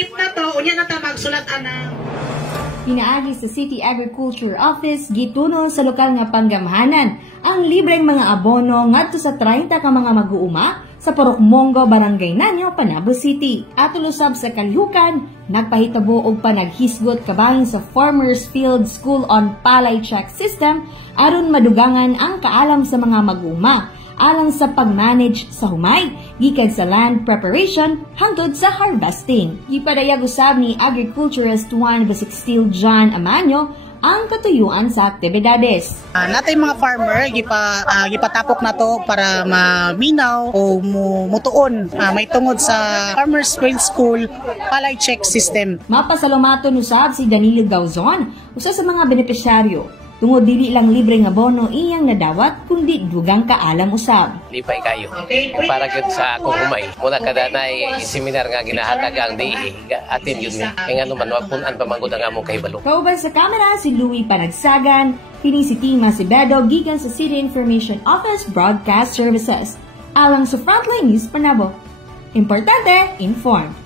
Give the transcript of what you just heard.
skip na to, unya na ta magsulat ana. Pinaagi sa City Agriculture Office gituno sa lokal nga panggamhanan ang libreng mga abono ngadto sa 30 ka mga mag-uuma sa Porokmongo, Barangay Nanyo, Panabo City. At ulusab sa kalihukan, nagpahitabo og panaghisgot kabahin sa Farmers Field School on Palay Check System aron madugangan ang kaalam sa mga mag-uuma alang sa pag-manage sa humay, gikan sa land preparation hangtod sa harvesting. Gipadayag usab ni Agriculturist Juan Basixtil John Amanyo ang katuyuan sa aktibidades. Natay mga farmer gipatapok na to para maminaw o mutuon may tungod sa Farmers Field School Palay Check System. Mapasalomaton usab si Danilo Gauzon, usa sa mga benepisyaryo. Tungod dili lang libre nga bono iyang nadawat kundi dugang kaalam usab. Lipay kayo. Para gud sa akong humay. Muna kada nay seminar nga ginahatag ang di atin yun. Kaya nga naman wagpunan pa manggod ang among kahibalo. Kauban sa kamera si Louie Panagsagan, kini si Tima Sibedo gikan sa City Information Office Broadcast Services. Alang sa Frontline News Panabo. Importante, inform.